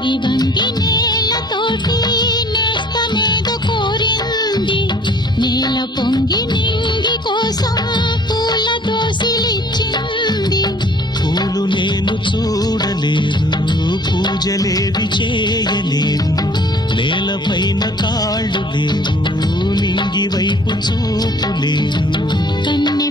వంగి వంగి నేలతోటి నేస్తమేదో కోరింది. నేల పొంగి నింగి కోసం పూల దోసిలిచ్చింది. పూలు నేను చూడలేదు, పూజలేవి చేయలేదు. నేలపైన కాళ్ళు లేవు, నింగి వైపు చూపు లేదు. కన్నె